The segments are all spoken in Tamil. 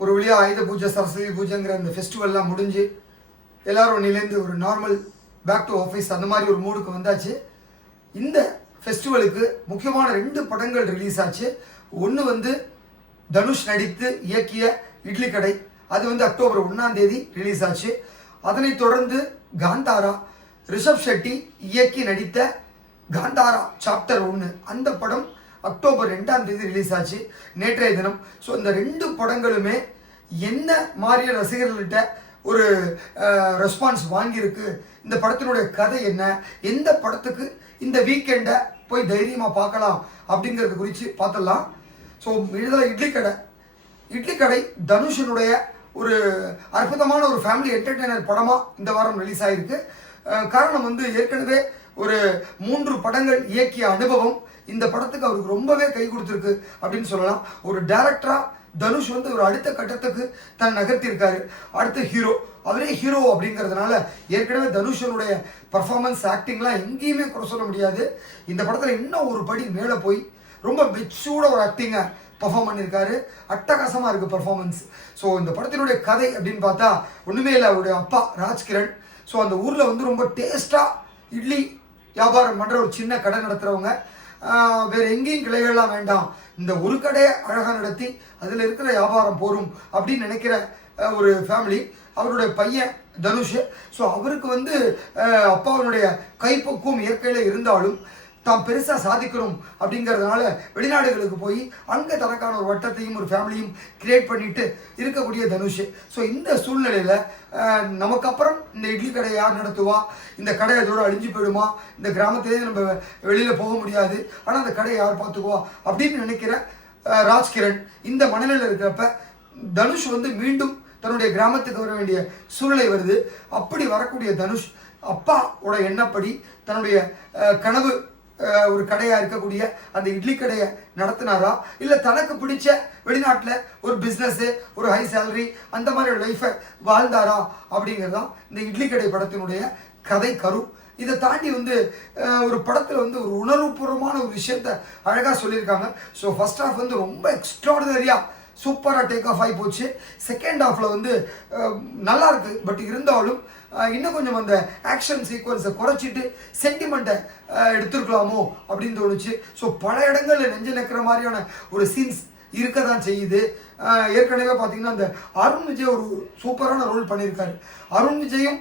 ஒரு வழியாக ஆயுத பூஜை சரஸ்வதி பூஜைங்கிற அந்த ஃபெஸ்டிவல்லாம் முடிஞ்சு எல்லோரும் ஒன்றிலேருந்து ஒரு நார்மல் பேக் டு ஆஃபீஸ் அந்த மாதிரி ஒரு மூடுக்கு வந்தாச்சு. இந்த ஃபெஸ்டிவலுக்கு முக்கியமான 2 படங்கள் ரிலீஸ் ஆச்சு. ஒன்று வந்து தனுஷ் நடித்து இயக்கிய இட்லி கடை, அது வந்து அக்டோபர் 1ஆம் தேதி ரிலீஸ் ஆச்சு. அதனைத் தொடர்ந்து காந்தாரா, ரிஷப் ஷெட்டி இயக்கி நடித்த காந்தாரா சாப்டர் 1 அந்த படம் அக்டோபர் 2ஆம் தேதி ரிலீஸ் ஆச்சு நேற்றைய தினம். ஸோ இந்த 2 படங்களுமே என்ன மாதிரியான ரசிகர்கள்கிட்ட ஒரு ரெஸ்பான்ஸ் வாங்கியிருக்கு, இந்த படத்தினுடைய கதை என்ன, எந்த படத்துக்கு இந்த வீக்கெண்டை போய் தைரியமாக பார்க்கலாம் அப்படிங்கிறது குறித்து பார்த்துடலாம். ஸோ இட்லி கடை தனுஷனுடைய ஒரு அற்புதமான ஒரு ஃபேமிலி என்டர்டெய்னர் படமாக இந்த வாரம் ரிலீஸ் ஆகிருக்கு. காரணம் வந்து ஏற்கனவே ஒரு 3 படங்கள் இயக்கிய அனுபவம் இந்த படத்துக்கு அவருக்கு ரொம்பவே கை கொடுத்துருக்கு அப்படின்னு சொல்லலாம். ஒரு டைரக்டராக தனுஷ் வந்து ஒரு அடுத்த கட்டத்துக்கு தன் நகர்த்தியிருக்காரு. அடுத்த அவரே ஹீரோ அப்படிங்கிறதுனால ஏற்கனவே தனுஷனுடைய பர்ஃபார்மன்ஸ் ஆக்டிங்லாம் எங்கேயுமே குறை சொல்ல முடியாது. இந்த படத்தில் இன்னும் ஒரு படி மேலே போய் ரொம்ப மெச்சூர்ட ஒரு ஆக்டிங்கை பர்ஃபார்ம் பண்ணியிருக்காரு. அட்டகாசமாக இருக்குது பர்ஃபார்மன்ஸ். ஸோ இந்த படத்தினுடைய கதை அப்படின்னு பார்த்தா ஒன்றுமே இல்லை. அவருடைய அப்பா ராஜ்கிரண் ஸோ அந்த ஊரில் வந்து ரொம்ப டேஸ்ட்டாக இட்லி வியாபாரம் பண்ணுற ஒரு சின்ன கடை நடத்துகிறவங்க. வேறு எங்கேயும் கிளைகள்லாம் வேண்டாம், இந்த ஒரு கடையை அழகாக நடத்தி அதில் இருக்கிற வியாபாரம் போரும் அப்படின்னு நினைக்கிற ஒரு ஃபேமிலி. அவருடைய பையன் தனுஷ். ஸோ அவருக்கு வந்து அப்பாவுடைய கைப்பக்குவம் இயற்கையில் இருந்தாலும் தாம் பெருசாக சாதிக்கணும் அப்படிங்கிறதுனால வெளிநாடுகளுக்கு போய் அங்கே தனக்கான ஒரு வட்டத்தையும் ஒரு ஃபேமிலியும் கிரியேட் பண்ணிட்டு இருக்கக்கூடிய தனுஷ். ஸோ இந்த சூழ்நிலையில் நமக்கு அப்புறம் இந்த இட்லி கடையை யார் நடத்துவா, இந்த கடை அதோடு அழிஞ்சு போயிடுமா, இந்த கிராமத்திலேயே நம்ம வெளியில் போக முடியாது, ஆனால் அந்த கடையை யார் பார்த்துக்குவா அப்படின்னு நினைக்கிற ராஜ்கிரண் இந்த மனநிலையில் இருக்கிறப்ப தனுஷ் வந்து மீண்டும் தன்னுடைய கிராமத்துக்கு வர வேண்டிய சூழ்நிலை வருது. அப்படி வரக்கூடிய தனுஷ் அப்பாவோட எண்ணப்படி தன்னுடைய கனவு ஒரு கடையாக இருக்கக்கூடிய அந்த இட்லி கடையை நடத்தினாரா, இல்லை தனக்கு பிடிச்ச வெளிநாட்டில் ஒரு பிஸ்னஸ்ஸு ஒரு ஹை சேலரி அந்த மாதிரி ஒரு லைஃப்பை வாழ்ந்தாரா அப்படிங்கிறதான் இந்த இட்லி கடை படத்தினுடைய கதை கரு. இதை தாண்டி வந்து ஒரு படத்தில் வந்து ஒரு உணர்வுபூர்வமான ஒரு விஷயத்தை அழகாக சொல்லியிருக்காங்க. ஸோ ஃபர்ஸ்ட் ஹாஃப் வந்து ரொம்ப எக்ஸ்ட்ராடினரியாக சூப்பராக டேக் ஆஃப் ஆகி போச்சு. செகண்ட் ஹாஃபில் வந்து நல்லா இருக்குது, பட் இருந்தாலும் இன்னும் கொஞ்சம் அந்த ஆக்ஷன் சீக்வன்ஸை குறைச்சிட்டு சென்டிமெண்ட்டை எடுத்துருக்கலாமோ அப்படின்னு தோணுச்சு. ஸோ பல இடங்களில் நெஞ்சு நிற்கிற மாதிரியான ஒரு சீன்ஸ் இருக்க தான் செய்யுது. ஏற்கனவே பார்த்தீங்கன்னா அந்த அருண் விஜய் ஒரு சூப்பரான ரோல் பண்ணியிருக்காரு. அருண் விஜயும்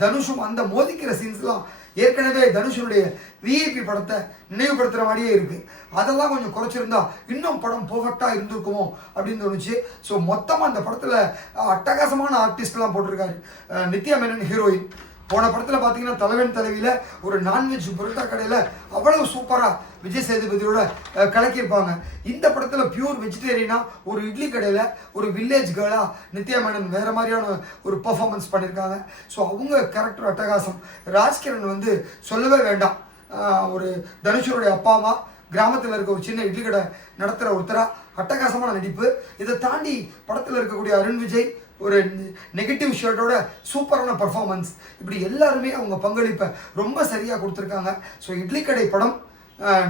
தனுஷும் அந்த மோதிக்கிற சீன்ஸ்லாம் ஏற்கனவே தனுஷனுடைய விஐபி படத்தை நினைவுபடுத்துகிற மாதிரியே இருக்குது. அதெல்லாம் கொஞ்சம் குறைச்சிருந்தா இன்னும் படம் பர்ஃபெக்டாக இருந்திருக்குமோ அப்படின்னு தோணுச்சு. ஸோ மொத்தமாக அந்த படத்தில் அட்டகாசமான ஆர்டிஸ்ட்லாம் போட்டிருக்காரு. நித்யா மேனன் ஹீரோயின். போன படத்தில் பார்த்தீங்கன்னா தலைவன் தலைவியில் ஒரு நான்வெஜ் புரோட்டா கடையில் அவ்வளவு சூப்பராக விஜய் சேதுபதியோட கலக்கியிருப்பாங்க. இந்த படத்தில் பியூர் வெஜிடேரியனாக ஒரு இட்லி கடையில் ஒரு வில்லேஜ் கேர்ளாக நித்யா மேனன் வேறு மாதிரியான ஒரு பர்ஃபார்மன்ஸ் பண்ணியிருக்காங்க. ஸோ அவங்க கேரக்டர் அட்டகாசம். ராஜ்கிரண் வந்து சொல்லவே வேண்டாம், ஒரு தனுஷருடைய அப்பாவா கிராமத்தில் இருக்க ஒரு சின்ன இட்லி கடை நடத்துகிற ஒருத்தராக அட்டகாசமான நடிப்பு. இதை தாண்டி படத்தில் இருக்கக்கூடிய அருண் விஜய் ஒரு நெகட்டிவ் ஷர்ட்டோட சூப்பரான பர்ஃபார்மன்ஸ். இப்படி எல்லாருமே அவங்க பங்களிப்பை ரொம்ப சரியாக கொடுத்துருக்காங்க. ஸோ இட்லி கடை படம்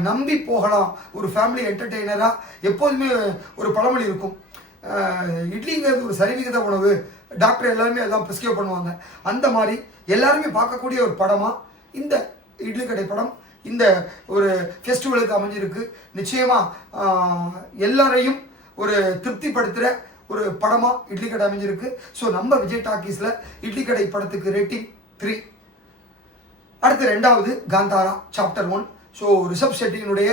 நம்பி போகலாம். ஒரு ஃபேமிலி என்டர்டெய்னராக எப்போதுமே ஒரு பழமொழி இருக்கும், இட்லிங்கிறது ஒரு சரிவிகித உணவு, டாக்டர் எல்லாருமே அதான் ப்ரிஸ்கிரைப் பண்ணுவாங்க. அந்த மாதிரி எல்லாருமே பார்க்கக்கூடிய ஒரு படமாக இந்த இட்லி கடை படம் இந்த ஒரு ஃபெஸ்டிவலுக்கு அமைஞ்சிருக்கு. நிச்சயமாக எல்லாரையும் ஒரு திருப்திப்படுத்துகிற ஒரு படமாக இட்லி கடை அமைஞ்சிருக்கு. ஸோ நம்ம விஜய் டாக்கீஸில் இட்லி கடை படத்துக்கு ரேட்டிங் 3. அடுத்து 2வது காந்தாரா சாப்டர் 1. ஸோ ரிஷப் ஷெட்டியினுடைய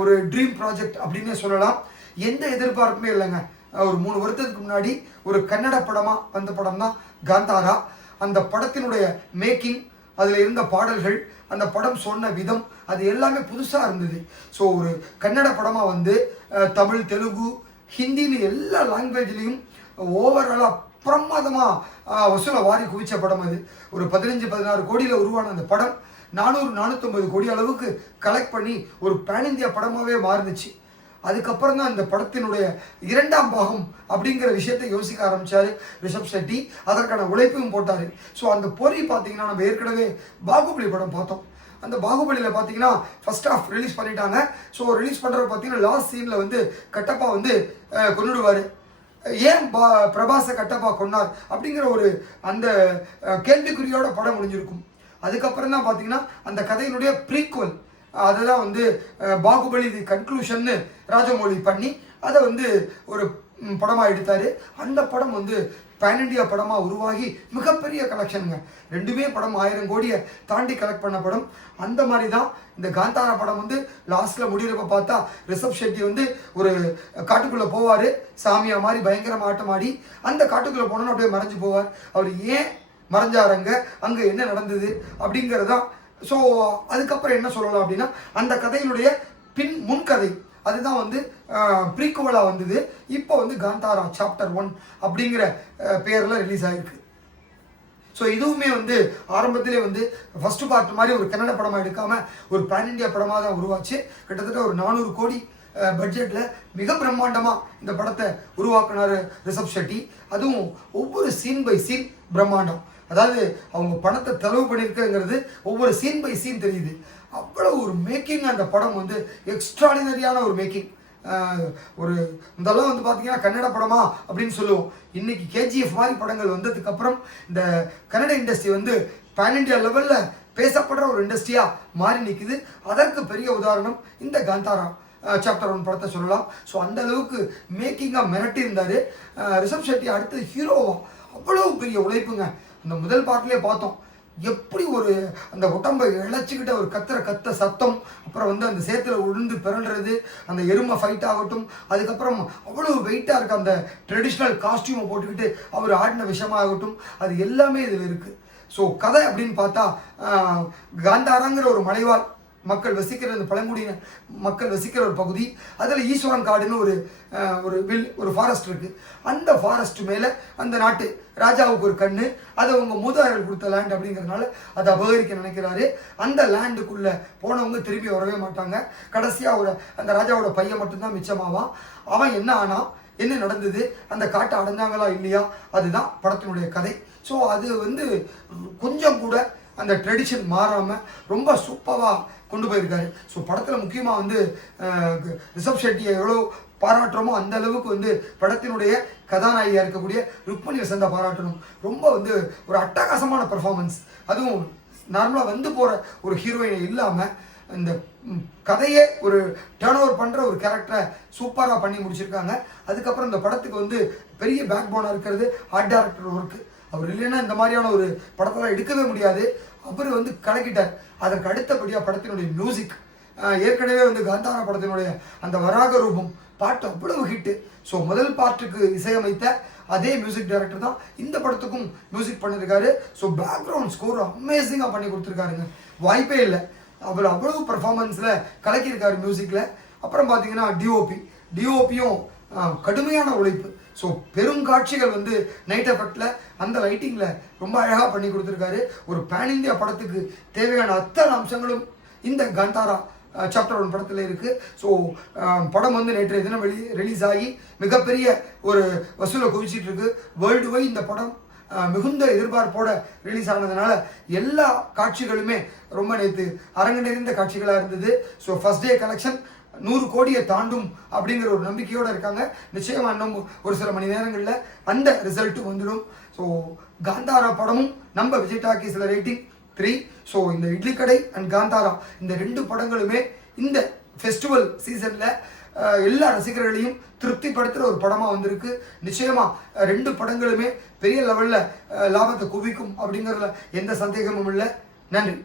ஒரு ட்ரீம் ப்ராஜெக்ட் அப்படின்னே சொல்லலாம். எந்த எதிர்பார்ப்புமே இல்லைங்க. ஒரு 3 வருடத்துக்கு முன்னாடி ஒரு கன்னட படமாக வந்த படம் தான் காந்தாரா. அந்த படத்தினுடைய மேக்கிங், அதில் இருந்த பாடல்கள், அந்த படம் சொன்ன விதம், அது எல்லாமே புதுசாக இருந்தது. ஸோ ஒரு கன்னட படமாக வந்து தமிழ், தெலுங்கு, ஹிந்தின்னு எல்லா லாங்குவேஜ்லேயும் ஓவராலாக பிரமாதமாக வசூலை வாரி குவிச்ச படம் அது. ஒரு 15-16 கோடியில் உருவான அந்த படம் 400-450 கோடி அளவுக்கு கலெக்ட் பண்ணி ஒரு பேன் இந்தியா படமாகவே மாறுந்துச்சு. அதுக்கப்புறம் தான் இந்த படத்தினுடைய 2ஆம் பாகம் அப்படிங்கிற விஷயத்தை யோசிக்க ஆரம்பித்தார் ரிஷப் ஷெட்டி. அதற்கான உழைப்பையும் போட்டார். ஸோ அந்த பொறி பார்த்தீங்கன்னா நம்ம ஏற்கனவே பாகுபலி படம் பார்த்தோம். அந்த பாகுபலியில் பார்த்தீங்கன்னா ஃபர்ஸ்ட் ஹாஃப் ரிலீஸ் பண்ணிட்டாங்க. ஸோ ரிலீஸ் பண்ணுறப்ப பார்த்தீங்கன்னா லாஸ்ட் சீனில் வந்து கட்டப்பா வந்து கொண்டுடுவார் ஏன் பிரபாஸை கட்டப்பா கொன்னார் அப்படிங்கிற ஒரு அந்த கேள்விக்குறியோட படம் முடிஞ்சிருக்கும். அதுக்கப்புறம் தான் பார்த்தீங்கன்னா அந்த கதையினுடைய ப்ரீக்வல் அதெல்லாம் வந்து பாகுபலி தி கன்க்ளூஷன்னு ராஜமௌழி பண்ணி அதை வந்து ஒரு படமாக எடுத்தார். அந்த படம் வந்து பேன் இண்டியா படமாக உருவாகி மிகப்பெரிய கலெக்ஷனுங்க. ரெண்டுமே படம் 1000 கோடியை தாண்டி கலெக்ட் பண்ண படம். அந்த மாதிரி தான் இந்த காந்தாரா படம் வந்து லாஸ்ட்டில் முடிகிறப்ப பார்த்தா ரிஷப் ஷெட்டி வந்து ஒரு காட்டுக்குள்ளே போவார், சாமியா மாதிரி பயங்கரமாக ஆட்டமாடி. அந்த காட்டுக்குள்ளே போனோன்னு அப்படியே மறைஞ்சு போவார். அவர் ஏன் மறைஞ்சாரங்க, அங்கே என்ன நடந்தது அப்படிங்கிறதான். ஸோ அதுக்கப்புறம் என்ன சொல்லலாம் அப்படின்னா அந்த கதையினுடைய முன்கதை அதுதான் வந்து ப்ரீக்குவலாக வந்தது. இப்போ வந்து காந்தாரா சாப்டர் 1 அப்படிங்கிற பேரில் ரிலீஸ் ஆகிருக்கு. ஸோ இதுவுமே வந்து ஆரம்பத்திலே வந்து ஃபர்ஸ்ட் பார்ட் மாதிரி ஒரு கன்னட படமாக எடுக்காமல் ஒரு பேன் இண்டியா படமாக தான் உருவாச்சு. கிட்டத்தட்ட ஒரு 400 கோடி பட்ஜெட்டில் மிக பிரம்மாண்டமாக இந்த படத்தை உருவாக்குனார் ரிஷப் ஷெட்டி. அதுவும் ஒவ்வொரு சீன் பை சீன் பிரம்மாண்டம். அதாவது அவங்க பணத்தை செலவு பண்ணியிருக்குங்கிறது ஒவ்வொரு சீன் பை சீன் தெரியுது. அவ்வளோ ஒரு மேக்கிங் அந்த படம் வந்து எக்ஸ்ட்ராடினரியான ஒரு மேக்கிங். ஒரு இதெல்லாம் வந்து பார்த்தீங்கன்னா கன்னட படமா அப்படின்னு சொல்லுவோம். இன்னைக்கு கேஜிஎஃப் மாதிரி படங்கள் வந்ததுக்கப்புறம் இந்த கன்னட இண்டஸ்ட்ரி வந்து பேன் இண்டியா லெவலில் பேசப்படுற ஒரு இண்டஸ்ட்ரியாக மாறி நிற்குது. அதற்கு பெரிய உதாரணம் இந்த காந்தாரா சாப்டர் 1 படத்தை சொல்லலாம். ஸோ அந்த அளவுக்கு மேக்கிங்காக மிரட்டி இருந்தார் ரிஷப் ஷெட்டி. அடுத்தது ஹீரோவா அவ்வளோ பெரிய உழைப்புங்க. அந்த முதல் பார்ட்லேயே பார்த்தோம் எப்படி ஒரு அந்த உடம்பை இழைச்சிக்கிட்ட ஒரு கத்த சத்தம், அப்புறம் வந்து அந்த சேத்துல உழுந்து பிறல்றது, அந்த எருமை ஃபைட் ஆகட்டும், அதுக்கப்புறம் அவ்வளோ வெயிட்டாக இருக்க அந்த ட்ரெடிஷ்னல் காஸ்டியூமை போட்டுக்கிட்டு அவர் ஆடின விஷயமாகட்டும், அது எல்லாமே இதில் இருக்குது. ஸோ கதை அப்படின்னு பார்த்தா காந்தாராங்கிற ஒரு மலைவாழ் மக்கள் வசிக்கிற அந்த பழங்குடியின மக்கள் வசிக்கிற ஒரு பகுதி. அதில் ஈஸ்வரன் காடுன்னு ஒரு ஃபாரஸ்ட் இருக்குது. அந்த ஃபாரஸ்ட் மேலே அந்த நாட்டு ராஜாவுக்கு ஒரு கண்ணு, அதை அவங்க மூதாதையர்கள் கொடுத்த லேண்ட் அப்படிங்கிறதுனால அதை அபகரிக்க நினைக்கிறாரு. அந்த லேண்டுக்குள்ளே போனவங்க திருப்பி வரவே மாட்டாங்க. கடைசியாக அந்த ராஜாவோட பையன் மட்டும்தான் மிச்சமாவான். அவன் என்ன ஆனா, என்ன நடந்தது, அந்த காட்டை அடைஞ்சாங்களா இல்லையா, அதுதான் படத்தினுடைய கதை. ஸோ அது வந்து கொஞ்சம் கூட அந்த ட்ரெடிஷன் மாறாமல் ரொம்ப சூப்பராக கொண்டு போயிருக்காரு. ஸோ படத்தில் முக்கியமாக வந்து ரிஷப் ஷெட்டியை எவ்வளோ பாராட்டுறோமோ அந்த அளவுக்கு வந்து படத்தினுடைய கதாநாயகியாக இருக்கக்கூடிய ருக்மணி வசந்தா பாராட்டணும். ரொம்ப வந்து ஒரு அட்டகாசமான பெர்ஃபார்மன்ஸ். அதுவும் நார்மலாக வந்து போகிற ஒரு ஹீரோயினை இல்லாமல் இந்த கதையை ஒரு டேர்ன் ஓவர் பண்ணுற ஒரு கேரக்டரை சூப்பராக பண்ணி முடிச்சிருக்காங்க. அதுக்கப்புறம் இந்த படத்துக்கு வந்து பெரிய பேக் போனாக இருக்கிறது ஆர்ட் டைரக்டர் ஒர்க்கு. அவர் இல்லைன்னா இந்த மாதிரியான ஒரு படத்தெல்லாம் எடுக்கவே முடியாது. அவர் வந்து கலக்கிட்டார். அதற்கு அடுத்தபடியாக படத்தினுடைய மியூசிக், ஏற்கனவே வந்து காந்தாரா படத்தினுடைய அந்த வராக ரூபம் பாட்டு அவ்வளவு ஹிட்டு. ஸோ முதல் பாட்டுக்கு இசையமைத்த அதே மியூசிக் டைரக்டர் தான் இந்த படத்துக்கும் மியூசிக் பண்ணியிருக்காரு. ஸோ பேக்ரவுண்ட் ஸ்கோர் அமேசிங்காக பண்ணி கொடுத்துருக்காருங்க, வாய்ப்பே இல்லை. அவர் அவ்வளவு பர்ஃபார்மன்ஸில் கலக்கியிருக்காரு மியூசிக்கில். அப்புறம் பார்த்தீங்கன்னா டிஓபியும் கடுமையான உழைப்பு. ஸோ பெருங்காட்சிகள் வந்து நைட் எஃபெக்டில் அந்த லைட்டிங்கில் ரொம்ப அழகாக பண்ணி கொடுத்துருக்காரு. ஒரு பேன் இந்தியா படத்துக்கு தேவையான அத்தனை அம்சங்களும் இந்த காந்தாரா சாப்டர் 1 படத்தில் இருக்குது. ஸோ படம் வந்து நேற்றைய தினம் ரிலீஸ் ஆகி மிகப்பெரிய ஒரு வசூலை குவிச்சிட்டு இருக்கு. வேர்ல்டு வைட் இந்த படம் மிகுந்த எதிர்பார்ப்போட ரிலீஸ் ஆனதுனால எல்லா காட்சிகளுமே ரொம்ப நேற்று அரங்கு நிறைந்த காட்சிகளாக இருந்தது. ஸோ ஃபர்ஸ்ட் டே கலெக்ஷன் 100 கோடியை தாண்டும் அப்படிங்கிற ஒரு நம்பிக்கையோடு இருக்காங்க. நிச்சயமாக இன்னும் ஒரு சில மணி நேரங்களில் அந்த ரிசல்ட்டும் வந்துடும். ஸோ காந்தாரா படமும் நம்ம விஜய் டாக்கீஸில் ரேட்டிங் 3. ஸோ இந்த இட்லி கடை அண்ட் காந்தாரா இந்த 2 படங்களுமே இந்த ஃபெஸ்டிவல் சீசனில் எல்லா ரசிகர்களையும் திருப்திப்படுத்துகிற ஒரு படமாக வந்திருக்கு. நிச்சயமாக 2 படங்களுமே பெரிய லெவலில் லாபத்தை குவிக்கும் அப்படிங்கிறதுல எந்த சந்தேகமும் இல்லை. நன்றி.